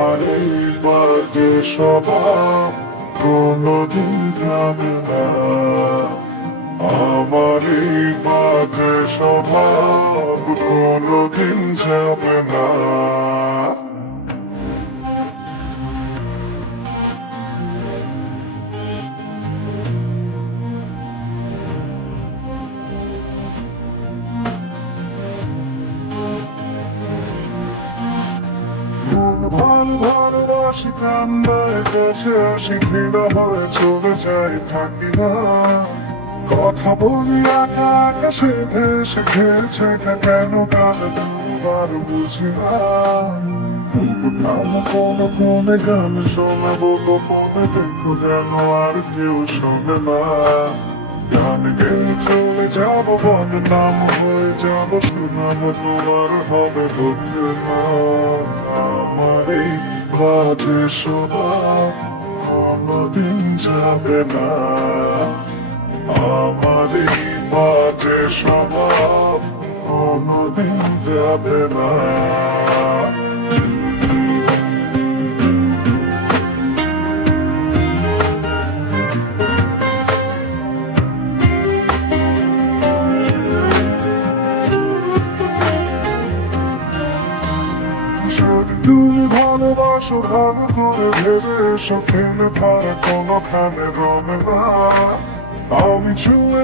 আমার এই বাজে স্বভাব কোনদিন থামে না, আমার এই বাজে স্বভাব কোনদিন যাবে না। ভালোবাসি কান্নায় কাছে আসি, ঘৃণা হয়ে চলে যাই, থাকি না। কথা বলি একা আকাশে ভেসে খেয়েছে কেন কানে দুবার বুঝি না। কোনো কোনে গান শোনাবো গোপনে, দেখো যেন আর কেউ শোনে না। গান গেয়ে চলে যাবো, বদনাম হয়ে যাবো, শোনাবো তোমার হবে হচ্ছে না। আমার এই বাজে স্বভাব কোনদিন যাবে না, আমার এই বাজে স্বভাব কোনদিন যাবে না। যদি তুমি ভালোবাসো ভালো করে ভেবে এসো, খেলে তারা কোনোখানে রবে না। আমি ছুঁয়ে